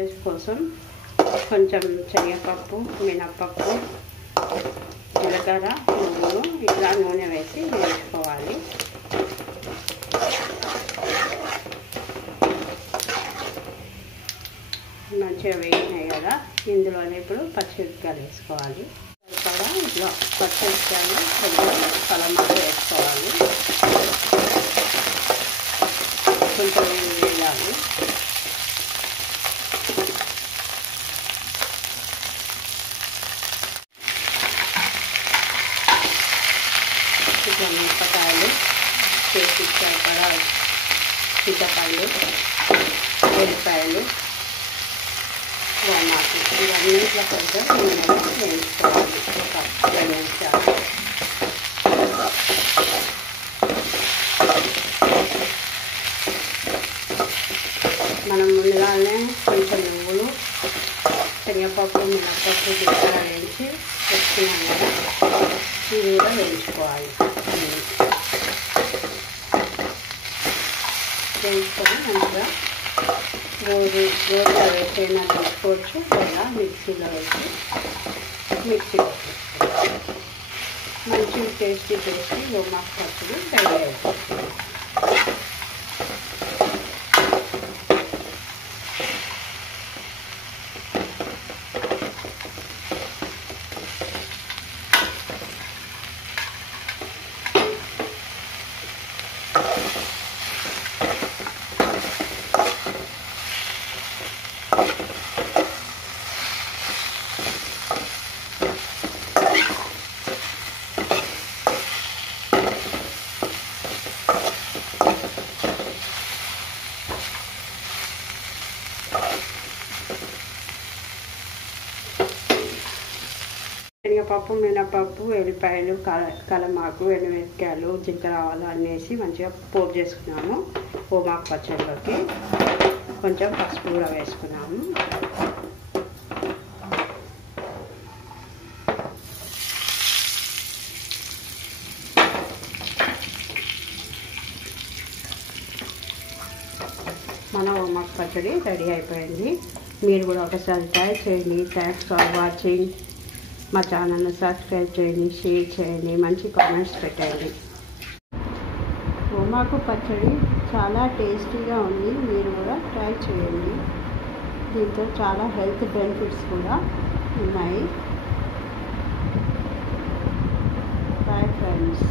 Taste కోసం కొంచెం శనగపప్పు, మినపప్పు, జీలకర్ర, నువ్వులు ఇట్లా నూనె వేసి వేసుకోవాలి. మంచిగా వేగినాయి కదా, ఇందులోనే ఇప్పుడు పచ్చిమిరపకాయలు వేసుకోవాలి. సరిపడా ఇట్లా పచ్చిమిరపకాయలు కొంచెం కలమాకు వేసుకోవాలి. కొంచెం వేయాలి. ఇట్లా మిరపకాయలు చేసి సరిపడా చింతపండు, ఎల్లిపాయలు, ఓమాకు ఇవన్నీ ఇట్లా కొంచెం నూనెలో వేయించుకోవాలి. ఒక 2 నిమిషాలు. మనం ముందుగానే కొంచెం నువ్వులు, శనగపప్పు, మినపప్పు, జీలకర్ర వేయించి పెట్టుకున్నాం కదా, ఇవి కూడా వేయించుకోవాలి. వేయించుకొని మంచిగా రోజులో వేసైనా తీసుకోవచ్చు, లేదా మిక్సీలో వేసి మిక్సీలో వేసుకోవచ్చు. మంచి టేస్టీ ఓమాకు పచ్చడి రెడీ అయిపోతుంది. శనగపప్పు, మినపప్పు, ఎల్లిపాయలు, కలమాకు, ఎండుమిరపకాయలు, జీలకర్ర, ఆవాలు అన్నీ వేసి మంచిగా పోపు చేసుకున్నాము. ఓమాకు పచ్చడిలోకి కొంచెం పసుపు కూడా వేసుకున్నాము. మన ఓమాకు పచ్చడి రెడీ అయిపోయింది. మీరు కూడా ఒకసారి ట్రై చేయండి. Thanks for watching. మా ఛానల్ని సబ్స్క్రైబ్ చేయండి, షేర్ చేయండి, మంచి కామెంట్స్ పెట్టండి. ఓమాకు పచ్చడి చాలా టేస్టీగా ఉంది. మీరు కూడా ట్రై చేయండి. దీంతో చాలా హెల్త్ బెనిఫిట్స్ కూడా ఉన్నాయి. Bye friends.